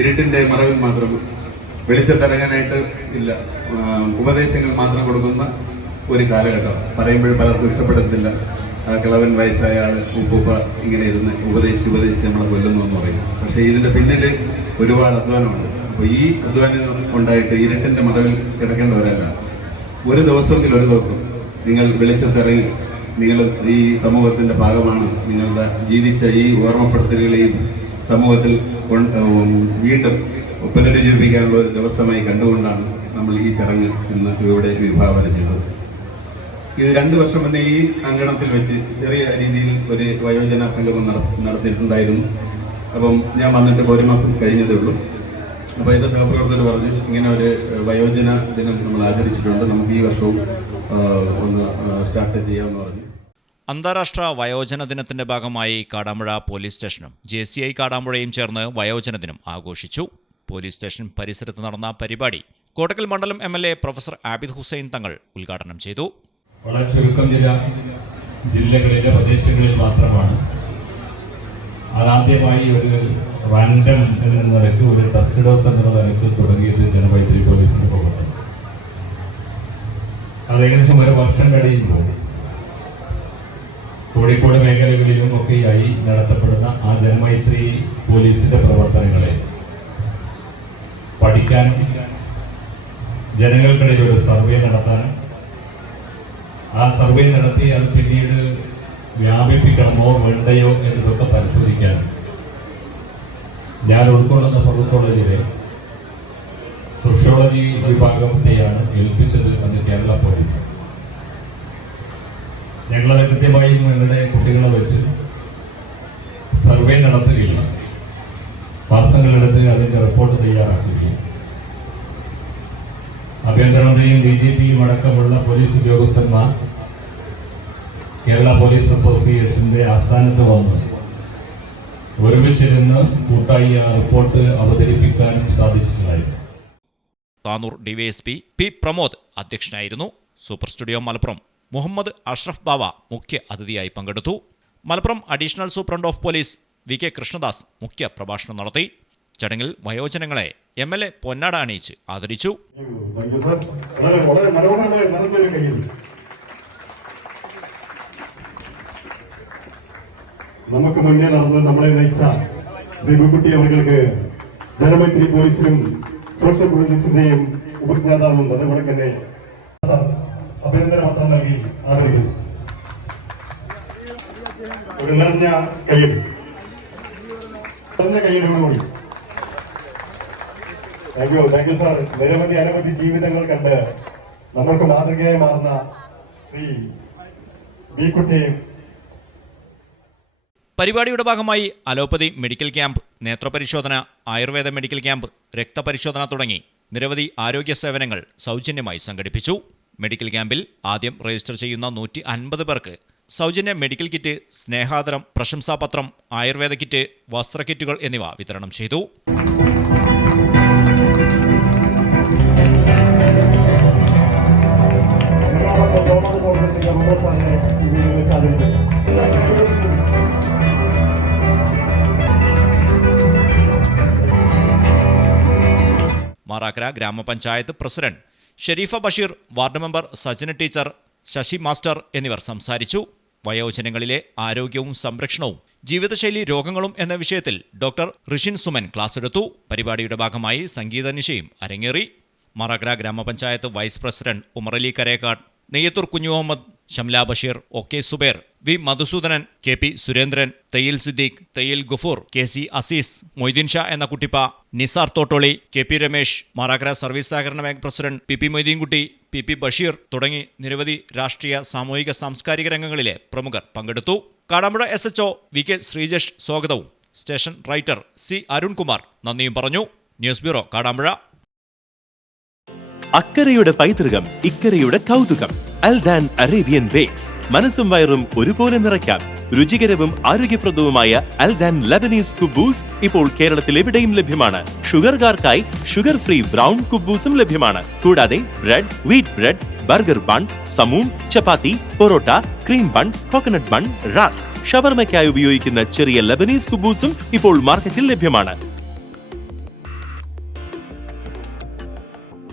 ഇരുട്ടിൻ്റെ മറവിൽ മാത്രം വെളിച്ചത്തിറങ്ങാനായിട്ട് ഇല്ല, ഉപദേശങ്ങൾ മാത്രം കൊടുക്കുന്ന ഒരു കാലഘട്ടം. പറയുമ്പോൾ പലർക്കും ഇഷ്ടപ്പെടത്തില്ല. കിളവൻ വയസ്സായ ആൾ ഉപ്പൂപ്പ ഇങ്ങനെ ഇരുന്ന് ഉപദേശിച്ച് നമ്മളെ കൊല്ലുന്നു എന്ന് പറയും. പക്ഷേ ഇതിൻ്റെ പിന്നിൽ ഒരുപാട് അധ്വാനമുണ്ട്. അപ്പോൾ ഈ അധ്വാനം ഉണ്ടായിട്ട് ഇരുട്ടിൻ്റെ മറവിൽ കിടക്കേണ്ടവരല്ല. ഒരു ദിവസം നിങ്ങൾ വെളിച്ചത്തിറങ്ങി നിങ്ങൾ ഈ സമൂഹത്തിൻ്റെ ഭാഗമാണ്. നിങ്ങളുടെ ജീവിച്ച ഈ ഓർമ്മപ്പെടുത്തലുകളെയും സമൂഹത്തിൽ വീണ്ടും പുനരുജ്ജീവിപ്പിക്കാനുള്ള ഒരു ദിവസമായി കണ്ടുകൊണ്ടാണ് നമ്മൾ ഈ ചടങ്ങ് ഇന്ന് ഇവിടെ വിഭാവന ചെയ്തത്. ഇത് 2 വർഷം മുന്നേ ഈ അങ്കണത്തിൽ വെച്ച് ചെറിയ രീതിയിൽ ഒരു വയോജന സംഗമം നടത്തിയിട്ടുണ്ടായിരുന്നു. അപ്പം ഞാൻ വന്നിട്ട് 1 മാസം കഴിഞ്ഞതേ ഉള്ളൂ. അപ്പോൾ എൻ്റെ സഹപ്രവർത്തകർ പറഞ്ഞു, ഇങ്ങനെ ഒരു വയോജന ദിനം നമ്മൾ ആചരിച്ചിട്ടുണ്ട്, നമുക്ക് ഈ വർഷവും ഒന്ന് സ്റ്റാർട്ട് ചെയ്യാമെന്ന് പറഞ്ഞു. അന്താരാഷ്ട്ര വയോജന ദിനത്തിന്റെ ഭാഗമായി കാടാമ്പുഴ പോലീസ് സ്റ്റേഷനും JCI കാടാമ്പുഴയും ചേർന്ന് വയോജന ദിനം ആഘോഷിച്ചു. പോലീസ് സ്റ്റേഷൻ പരിസരത്ത് നടന്ന പരിപാടി കോട്ടക്കൽ മണ്ഡലം MLA പ്രൊഫസർ ആബിദ് ഹുസൈൻ തങ്ങൾ ഉദ്ഘാടനം ചെയ്തു. വളരെ ചുരുക്കം ചില ജില്ലകളിലെ പ്രദേശങ്ങളിൽ മാത്രമാണ് അതാദ്യമായി ഒരു റാൻഡം എന്ന നിലയ്ക്ക് ഒരു ടെസ്റ്റ് ഡോസ് എന്നുള്ള നിലയ്ക്ക് തുടങ്ങിയത് ജനമൈത്രി പോലീസിന്റെ പ്രവർത്തനം. അത് ഏകദേശം 1 വർഷം കഴിയുമ്പോൾ കോഴിക്കോട് മേഖലകളിലും ഒക്കെയായി നടത്തപ്പെടുന്ന ആ ജനമൈത്രി പോലീസിന്റെ പ്രവർത്തനങ്ങളെ പഠിക്കാനും ജനങ്ങൾക്കിടയിൽ ഒരു സർവേ നടത്താനും ആ സർവേ നടത്തി അത് പിന്നീട് വ്യാപിപ്പിക്കണമോ വേണ്ടയോ എന്നതൊക്കെ പരിശോധിക്കാനും ഞാൻ ഉൾക്കൊള്ളുന്ന ഫറൂഖ് കോളേജിലെ സോഷ്യോളജി വിഭാഗത്തെയാണ് ഏൽപ്പിച്ചത് അന്ന് കേരള പോലീസ്. ഞങ്ങളത് കൃത്യമായും ഞങ്ങളുടെ കുട്ടികളെ വെച്ച് സർവേ നടത്തുകയും മാസങ്ങളെടുത്ത് അതിൻ്റെ റിപ്പോർട്ട് തയ്യാറാക്കുകയും ആഭ്യന്തരമന്ത്രിയും DGPയും അടക്കമുള്ള പോലീസ് ഉദ്യോഗസ്ഥന്മാർ കേരള പോലീസ് അസോസിയേഷന്റെ ആസ്ഥാനത്ത് വന്ന് ഒരുമിച്ചിരുന്ന് കൂട്ടായി ആ റിപ്പോർട്ട് അവതരിപ്പിക്കാൻ സാധിച്ചതായിരുന്നു. താനൂർ DYSP P പ്രമോദ് അധ്യക്ഷനായിരുന്നു. സൂപ്പർ സ്റ്റുഡിയോ മലപ്പുറം മുഹമ്മദ് അഷ്റഫ് ബാവ മുഖ്യ അതിഥിയായി പങ്കെടുത്തു. Malappuram additional superintendent of police VK Krishnadas മുഖ്യ പ്രഭാഷണം നടത്തി. ചടങ്ങിൽ വയോജനങ്ങളെ MLA പൊന്നാട അണിയിച്ച് ആദരിച്ചു. നമുക്ക് മുന്നേ നടന്ന് നമ്മളെ നയിച്ച ശ്രീകുട്ടി അവർക്ക് ജനമൈത്രി പോലീസിനും സോഷ്യൽ പോലീസിന്റെയും ഉപജ്ഞാതാവും അതുപോലെ തന്നെ അഭിനന്ദന പത്രം നൽകി ആദരിക്കുന്നു. ഒരു നിറഞ്ഞ കയ്യിലോടുകൂടി താങ്ക് യു സാർ. അനവധി ജീവിതങ്ങൾ കണ്ട് നമ്മൾക്ക് മാതൃകയായി മാറുന്ന ശ്രീ ബി കുട്ടിയും. പരിപാടിയുടെ ഭാഗമായി അലോപ്പതി മെഡിക്കൽ ക്യാമ്പ്, നേത്രപരിശോധന, ആയുർവേദ മെഡിക്കൽ ക്യാമ്പ്, രക്തപരിശോധന തുടങ്ങി നിരവധി ആരോഗ്യ സേവനങ്ങൾ സൗജന്യമായി സംഘടിപ്പിച്ചു. മെഡിക്കൽ ക്യാമ്പിൽ ആദ്യം രജിസ്റ്റർ ചെയ്യുന്ന 150 പേർക്ക് സൗജന്യ മെഡിക്കൽ കിറ്റ്, സ്നേഹാദരം, പ്രശംസാപത്രം, ആയുർവേദ കിറ്റ്, വസ്ത്രക്കിറ്റുകൾ എന്നിവ വിതരണം ചെയ്തു. Marakkara grama panchayat president Shareefa Basheer, ward member Sajana teacher, Sasi master എന്നിവർ സംസാരിച്ചു. വയോജനങ്ങളിലെ ആരോഗ്യവും സംരക്ഷണവും ജീവിതശൈലി രോഗങ്ങളും എന്ന വിഷയത്തിൽ ഡോക്ടർ ഋഷിൻ സുമൻ ക്ലാസ് എടുത്തു. പരിപാടിയുടെ ഭാഗമായി സംഗീത നിശയും അരങ്ങേറി. Marakkara grama panchayat vice president Umarali Karekkad, Neyyathur Kunju Muhammad, Shamla Basheer, OK Zuber, V Madhusoodanan, KP Surendran, Thayyil Siddique, Thayyil Gafoor, KC Azeez, Moideen Shah എന്ന കുട്ടിപ്പ, നിസാർ തോട്ടോളി, KP രമേശ്, മാറാക്കര സർവീസ് സഹകരണ bank president PP Moideenkutty, PP Basheer തുടങ്ങി നിരവധി രാഷ്ട്രീയ, സാമൂഹിക, സാംസ്കാരിക രംഗങ്ങളിലെ പ്രമുഖർ പങ്കെടുത്തു. കാടാമ്പുഴ SHO VK ശ്രീജേഷ് സ്വാഗതവും സ്റ്റേഷൻ റൈറ്റർ C അരുൺകുമാർ നന്ദിയും പറഞ്ഞു. News bureau Kadampuzha. അക്കരയുടെ പൈതൃകം, ഇക്കരയുടെ കൗതുകം. അൽദാൻ അറേബ്യൻ ബേക്സ്. മനസ്സും വയറും ഒരുപോലെ നിറയ്ക്കാം. രുചികരവും ആരോഗ്യപ്രദവുമായ അൽദാൻ ലബനീസ് കുബൂസ് ഇപ്പോൾ കേരളത്തിൽ എവിടെയും ലഭ്യമാണ്. ഷുഗർകാർക്കായി ഷുഗർ ഫ്രീ ബ്രൗൺ കുബൂസും ലഭ്യമാണ്. കൂടാതെ bread, wheat bread, burger bun, സമൂൺ, chapati, parotta, cream bun, coconut bun, rusk, ഷവർമയ്ക്കായി ഉപയോഗിക്കുന്ന ചെറിയ ലബനീസ് കുബൂസും ഇപ്പോൾ മാർക്കറ്റിൽ ലഭ്യമാണ്.